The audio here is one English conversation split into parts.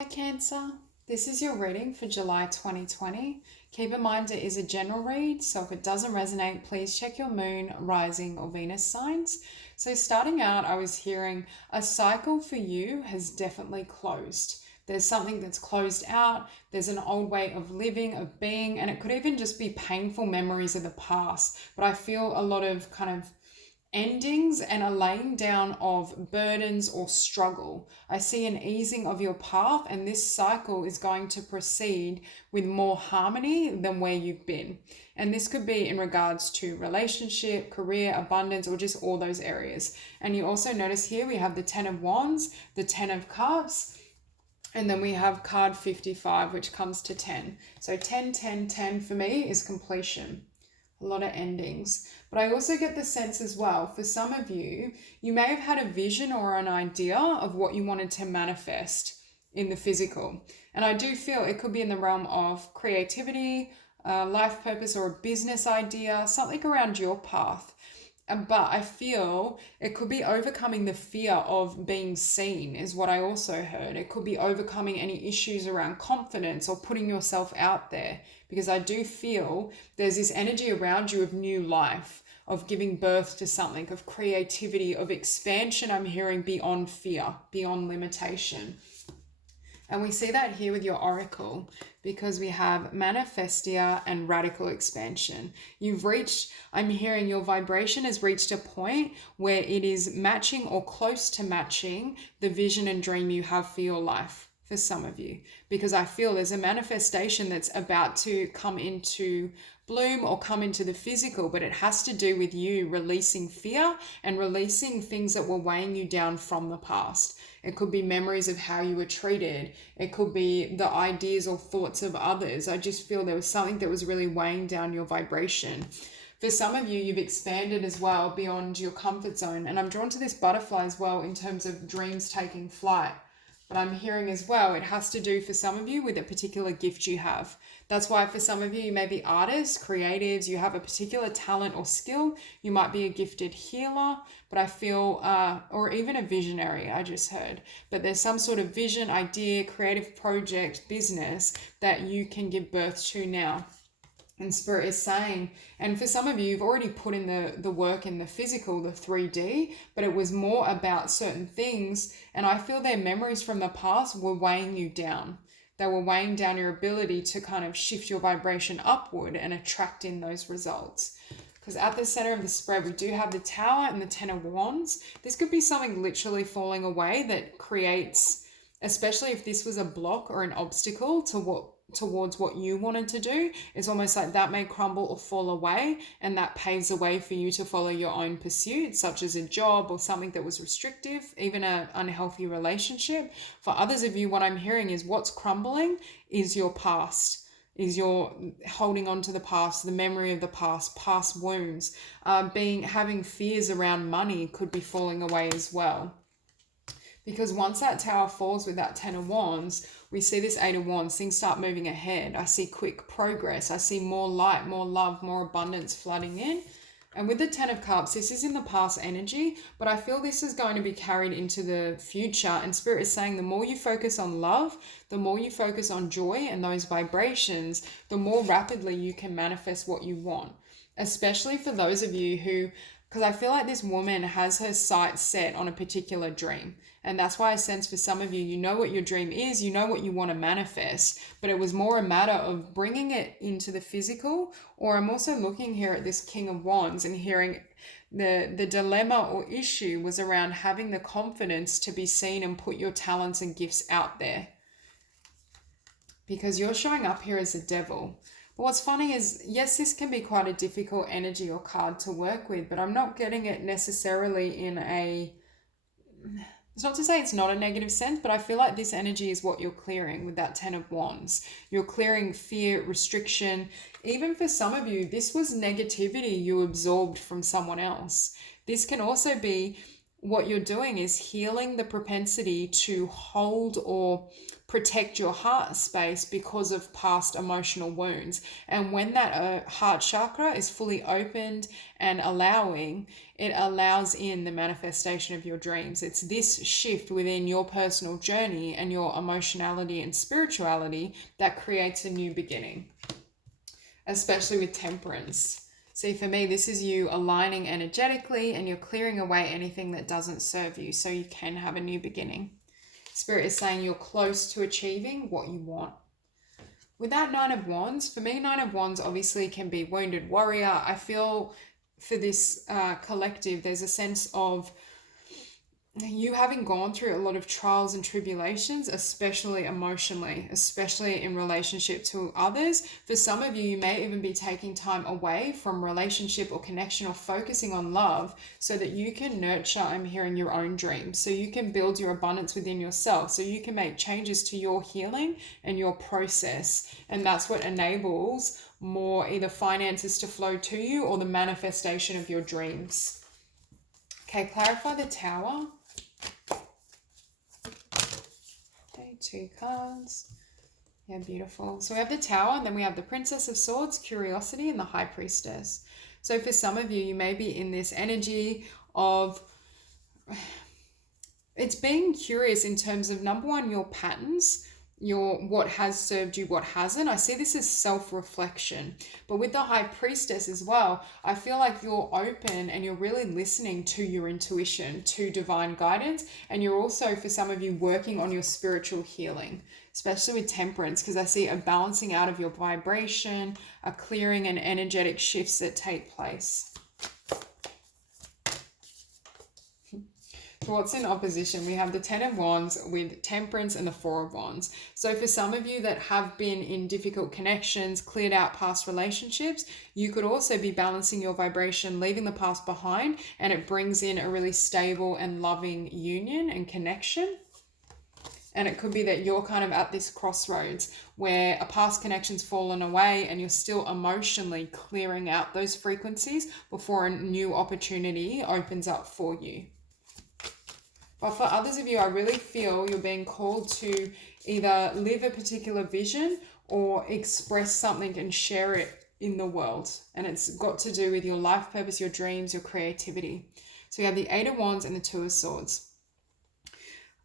Hi Cancer, this is your reading for July 2020. Keep in mind it is a general read, so if it doesn't resonate, please check your moon, rising or Venus signs. So starting out, I was hearing a cycle for you has definitely closed. There's something that's closed out, there's an old way of living, of being, and it could even just be painful memories of the past. But I feel a lot of kind of endings and a laying down of burdens or struggle. I see an easing of your path, and this cycle is going to proceed with more harmony than where you've been. And this could be in regards to relationship, career, abundance, or just all those areas. And you also notice here we have the 10 of Wands, the 10 of Cups, and then we have card 55, which comes to 10. So 10, 10, 10 for me is completion. A lot of endings. But I also get the sense as well, for some of you, you may have had a vision or an idea of what you wanted to manifest in the physical. And I do feel it could be in the realm of creativity, life purpose, or a business idea, something around your path. But I feel it could be overcoming the fear of being seen, is what I also heard. It could be overcoming any issues around confidence or putting yourself out there, because I do feel there's this energy around you of new life, of giving birth to something, of creativity, of expansion. I'm hearing beyond fear, beyond limitation. And we see that here with your oracle, because we have manifestia and radical expansion. You've reached, I'm hearing your vibration has reached a point where it is matching or close to matching the vision and dream you have for your life, for some of you. Because I feel there's a manifestation that's about to come into bloom or come into the physical, but it has to do with you releasing fear and releasing things that were weighing you down from the past. It could be memories of how you were treated. It could be the ideas or thoughts of others. I just feel there was something that was really weighing down your vibration. For some of you, you've expanded as well beyond your comfort zone. And I'm drawn to this butterfly as well in terms of dreams taking flight. But I'm hearing as well, it has to do for some of you with a particular gift you have. That's why for some of you, you may be artists, creatives, you have a particular talent or skill. You might be a gifted healer, but I feel, or even a visionary, I just heard. But there's some sort of vision, idea, creative project, business that you can give birth to now. And Spirit is saying, and for some of you, you've already put in the work in the physical, the 3D, but it was more about certain things. And I feel their memories from the past were weighing you down. They were weighing down your ability to kind of shift your vibration upward and attract in those results. Because at the center of the spread, we do have the Tower and the 10 of Wands. This could be something literally falling away that creates, especially if this was a block or an obstacle towards what you wanted to do, it's almost like that may crumble or fall away, and that paves the way for you to follow your own pursuits, such as a job or something that was restrictive, even an unhealthy relationship. For others of you, what I'm hearing is what's crumbling is your past, is your holding on to the past, the memory of the past wounds. Having fears around money could be falling away as well. Because once that tower falls with that 10 of Wands, we see this 8 of Wands, things start moving ahead. I see quick progress. I see more light, more love, more abundance flooding in. And with the 10 of Cups, this is in the past energy, but I feel this is going to be carried into the future. And Spirit is saying the more you focus on love, the more you focus on joy and those vibrations, the more rapidly you can manifest what you want. Especially for those of you who, because I feel like this woman has her sights set on a particular dream. And that's why I sense for some of you, you know what your dream is, you know what you want to manifest, but it was more a matter of bringing it into the physical. Or I'm also looking here at this King of Wands and hearing the dilemma or issue was around having the confidence to be seen and put your talents and gifts out there. Because you're showing up here as a devil. But what's funny is, yes, this can be quite a difficult energy or card to work with, but I'm not getting it necessarily in a... It's not to say it's not a negative sense, but I feel like this energy is what you're clearing with that 10 of Wands. You're clearing fear, restriction. Even for some of you, this was negativity you absorbed from someone else. This can also be what you're doing is healing the propensity to hold or protect your heart space because of past emotional wounds. And when that heart chakra is fully opened and allowing, it allows in the manifestation of your dreams. It's this shift within your personal journey and your emotionality and spirituality that creates a new beginning, especially with temperance. See, for me, this is you aligning energetically and you're clearing away anything that doesn't serve you so you can have a new beginning. Spirit is saying you're close to achieving what you want. With that Nine of Wands, for me, Nine of Wands obviously can be wounded warrior. I feel for this collective, there's a sense of you having gone through a lot of trials and tribulations, especially emotionally, especially in relationship to others. For some of you, you may even be taking time away from relationship or connection or focusing on love so that you can nurture, I'm hearing, your own dreams. So you can build your abundance within yourself. So you can make changes to your healing and your process. And that's what enables more either finances to flow to you or the manifestation of your dreams. Okay, clarify the Tower. Okay, 2 cards. Yeah, beautiful. So we have the Tower, and then we have the Princess of Swords, Curiosity, and the High Priestess. So for some of you, you may be in this energy of it's being curious in terms of, number one, your patterns, your what has served you, what hasn't. I see this as self-reflection. But with the High Priestess as well, I feel like you're open and you're really listening to your intuition, to divine guidance. And you're also, for some of you, working on your spiritual healing, especially with Temperance, because I see a balancing out of your vibration, a clearing and energetic shifts that take place. So what's in opposition? We have the 10 of Wands with Temperance and the 4 of Wands. So for some of you that have been in difficult connections, cleared out past relationships, you could also be balancing your vibration, leaving the past behind, and it brings in a really stable and loving union and connection. And it could be that you're kind of at this crossroads where a past connection's fallen away and you're still emotionally clearing out those frequencies before a new opportunity opens up for you. But for others of you, I really feel you're being called to either live a particular vision or express something and share it in the world. And it's got to do with your life purpose, your dreams, your creativity. So you have the 8 of Wands and the 2 of Swords.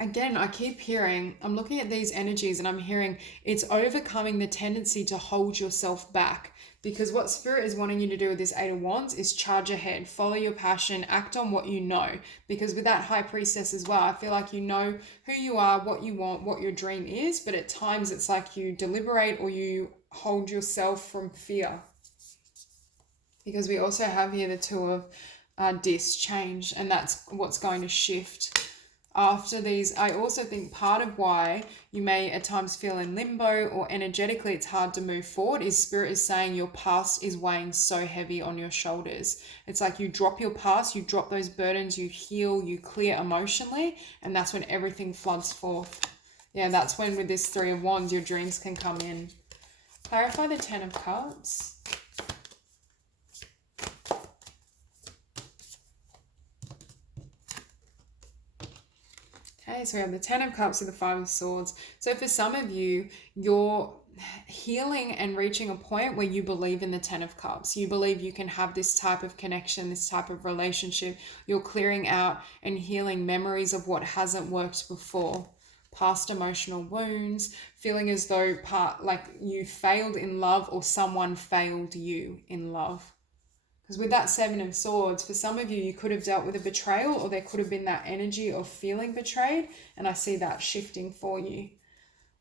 Again, I keep hearing, I'm looking at these energies and I'm hearing it's overcoming the tendency to hold yourself back. Because what Spirit is wanting you to do with this 8 of Wands is charge ahead, follow your passion, act on what you know. Because with that High Priestess as well, I feel like you know who you are, what you want, what your dream is. But at times it's like you deliberate or you hold yourself from fear. Because we also have here the 2 of Disc, change, and that's what's going to shift. After these, I also think part of why you may at times feel in limbo or energetically it's hard to move forward is Spirit is saying your past is weighing so heavy on your shoulders. It's like you drop your past, you drop those burdens, you heal, you clear emotionally, and that's when everything floods forth. Yeah, that's when with this 3 of Wands, your dreams can come in. Clarify the 10 of Cups. Okay, so we have the 10 of Cups with the 5 of Swords. So for some of you, you're healing and reaching a point where you believe in the 10 of Cups. You believe you can have this type of connection, this type of relationship. You're clearing out and healing memories of what hasn't worked before. Past emotional wounds, feeling as though like you failed in love or someone failed you in love. Because with that 7 of Swords, for some of you, you could have dealt with a betrayal or there could have been that energy of feeling betrayed. And I see that shifting for you.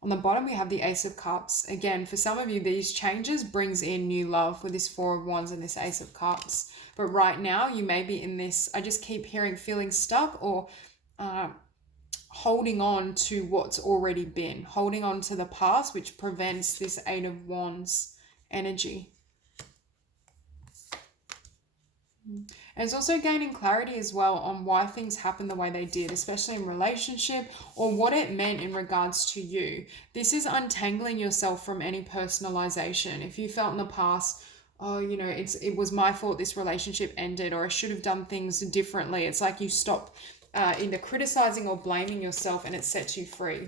On the bottom, we have the Ace of Cups. Again, for some of you, these changes brings in new love with this 4 of Wands and this Ace of Cups. But right now, you may be in this, I just keep hearing feeling stuck or holding on to what's already been. Holding on to the past, which prevents this 8 of Wands energy. And it's also gaining clarity as well on why things happen the way they did, especially in relationship or what it meant in regards to you. This is untangling yourself from any personalization. If you felt in the past, oh, you know, it was my fault this relationship ended or I should have done things differently. It's like you stop either criticizing or blaming yourself and it sets you free.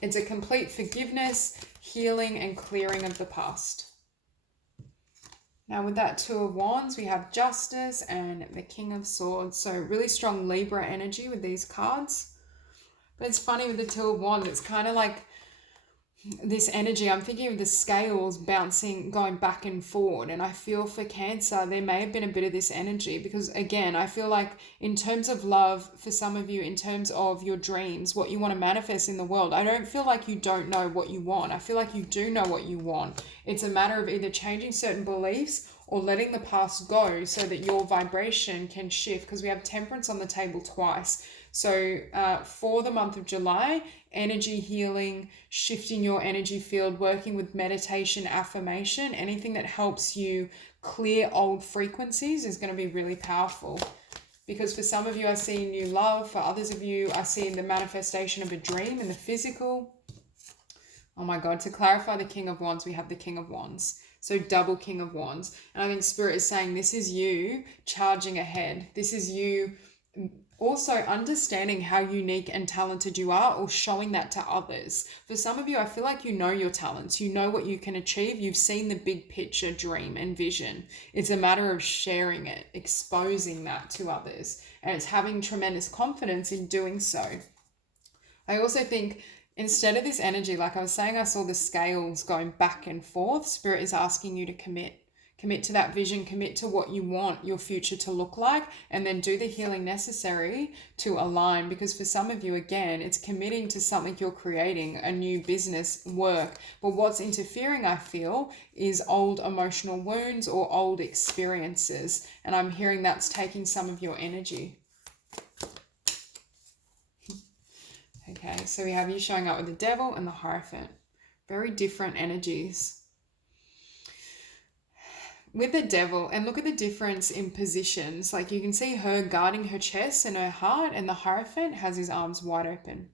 It's a complete forgiveness, healing, and clearing of the past. Now with that Two of Wands, we have Justice and the King of Swords. So really strong Libra energy with these cards. But it's funny with the Two of Wands, it's kind of like this energy. I'm thinking of the scales bouncing, going back and forward. And I feel for Cancer, there may have been a bit of this energy because, again, I feel like in terms of love, for some of you, in terms of your dreams, what you want to manifest in the world, I don't feel like you don't know what you want. I feel like you do know what you want. It's a matter of either changing certain beliefs or letting the past go so that your vibration can shift, because we have Temperance on the table twice. So for the month of July, energy healing, shifting your energy field, working with meditation, affirmation, anything that helps you clear old frequencies is going to be really powerful. Because for some of you, I see new love. For others of you, I see the manifestation of a dream in the physical. Oh my God, to clarify the King of Wands, we have the King of Wands. So double King of Wands. And I think Spirit is saying this is you charging ahead. This is you also understanding how unique and talented you are, or showing that to others. For some of you, I feel like you know your talents. You know what you can achieve. You've seen the big picture, dream and vision. It's a matter of sharing it, exposing that to others. And it's having tremendous confidence in doing so. I also think instead of this energy, like I was saying, I saw the scales going back and forth. Spirit is asking you to commit. Commit to that vision, commit to what you want your future to look like, and then do the healing necessary to align. Because for some of you, again, it's committing to something you're creating, a new business, work. But what's interfering, I feel, is old emotional wounds or old experiences. And I'm hearing that's taking some of your energy. Okay, so we have you showing up with the Devil and the Hierophant. Very different energies. With the Devil, and look at the difference in positions. Like you can see her guarding her chest and her heart, and the Hierophant has his arms wide open.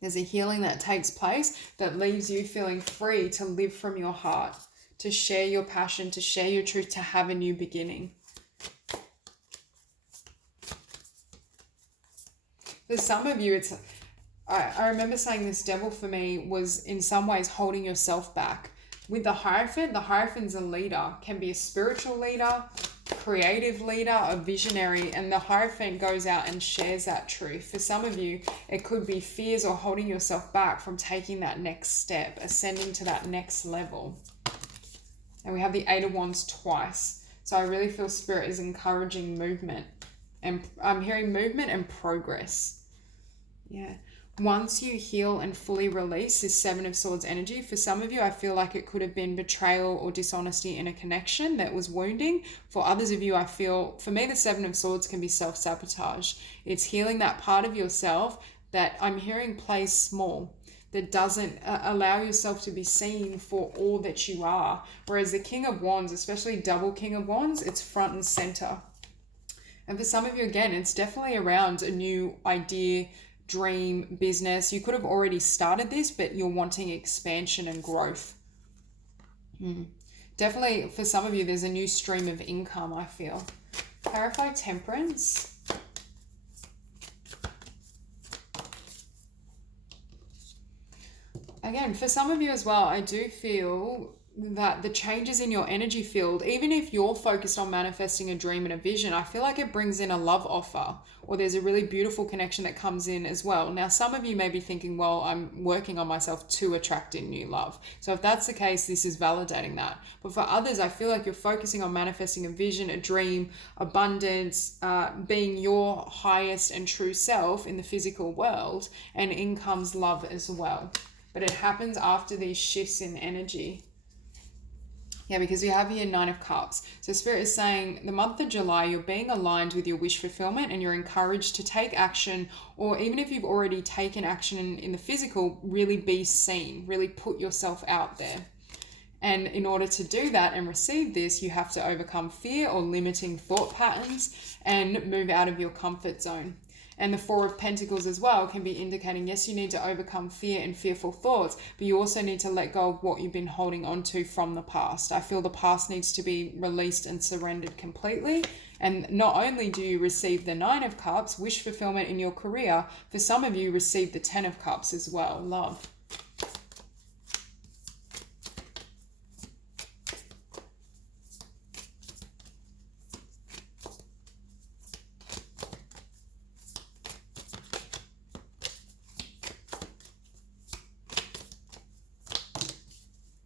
There's a healing that takes place that leaves you feeling free to live from your heart, to share your passion, to share your truth, to have a new beginning. For some of you, I remember saying this Devil for me was in some ways holding yourself back. With the Hierophant's a leader, can be a spiritual leader, creative leader, a visionary, and the Hierophant goes out and shares that truth. For some of you, it could be fears or holding yourself back from taking that next step, ascending to that next level. And we have the Eight of Wands twice. So I really feel Spirit is encouraging movement. And I'm hearing movement and progress. Yeah. Once you heal and fully release this Seven of Swords energy, for some of you, I feel like it could have been betrayal or dishonesty in a connection that was wounding. For others of you, I feel, for me, the Seven of Swords can be self-sabotage. It's healing that part of yourself that I'm hearing plays small, that doesn't allow yourself to be seen for all that you are. Whereas the King of Wands, especially double King of Wands, it's front and center. And for some of you, again, it's definitely around a new idea, dream, business. You could have already started this, but you're wanting expansion and growth. Definitely for some of you, there's a new stream of income, I feel. Clarify Temperance. Again, for some of you as well, I do feel that the changes in your energy field, even if you're focused on manifesting a dream and a vision, I feel like it brings in a love offer, or there's a really beautiful connection that comes in as well. Now, some of you may be thinking, well, I'm working on myself to attract in new love. So if that's the case, this is validating that. But for others, I feel like you're focusing on manifesting a vision, a dream, abundance, being your highest and true self in the physical world, and in comes love as well. But it happens after these shifts in energy. Yeah, because we have here Nine of Cups. So Spirit is saying the month of July, you're being aligned with your wish fulfillment, and you're encouraged to take action, or even if you've already taken action in the physical, really be seen, really put yourself out there. And in order to do that and receive this, you have to overcome fear or limiting thought patterns and move out of your comfort zone. And the Four of Pentacles as well can be indicating, yes, you need to overcome fear and fearful thoughts, but you also need to let go of what you've been holding on to from the past. I feel the past needs to be released and surrendered completely. And not only do you receive the Nine of Cups, wish fulfillment in your career, for some of you receive the Ten of Cups as well, love.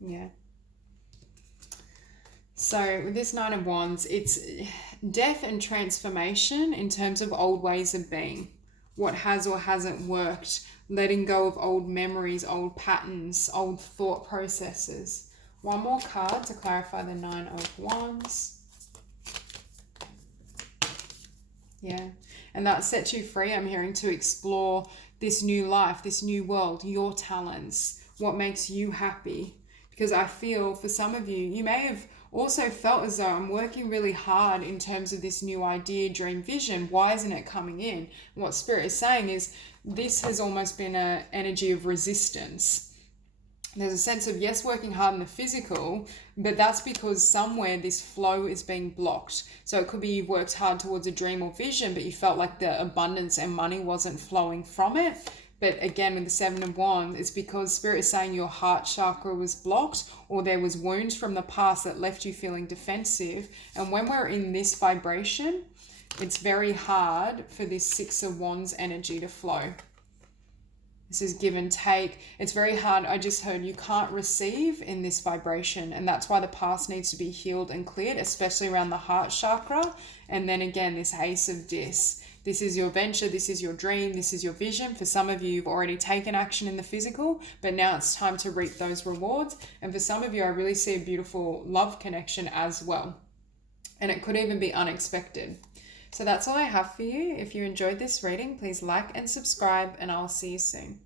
Yeah. So with this Nine of Wands, it's death and transformation in terms of old ways of being, what has or hasn't worked, letting go of old memories, old patterns, old thought processes. One more card to clarify the Nine of Wands. Yeah, and that sets you free. I'm hearing to explore this new life, this new world, your talents, what makes you happy. Because I feel for some of you, you may have also felt as though I'm working really hard in terms of this new idea, dream, vision. Why isn't it coming in? And what Spirit is saying is this has almost been an energy of resistance. There's a sense of, yes, working hard in the physical, but that's because somewhere this flow is being blocked. So it could be you've worked hard towards a dream or vision, but you felt like the abundance and money wasn't flowing from it. But again, with the Seven of Wands, it's because Spirit is saying your heart chakra was blocked, or there was wounds from the past that left you feeling defensive. And when we're in this vibration, it's very hard for this Six of Wands energy to flow. This is give and take. It's very hard. I just heard you can't receive in this vibration. And that's why the past needs to be healed and cleared, especially around the heart chakra. And then again, this Ace of Dis. This is your venture, this is your dream, this is your vision. For some of you, you've already taken action in the physical, but now it's time to reap those rewards. And for some of you, I really see a beautiful love connection as well. And it could even be unexpected. So that's all I have for you. If you enjoyed this reading, please like and subscribe, and I'll see you soon.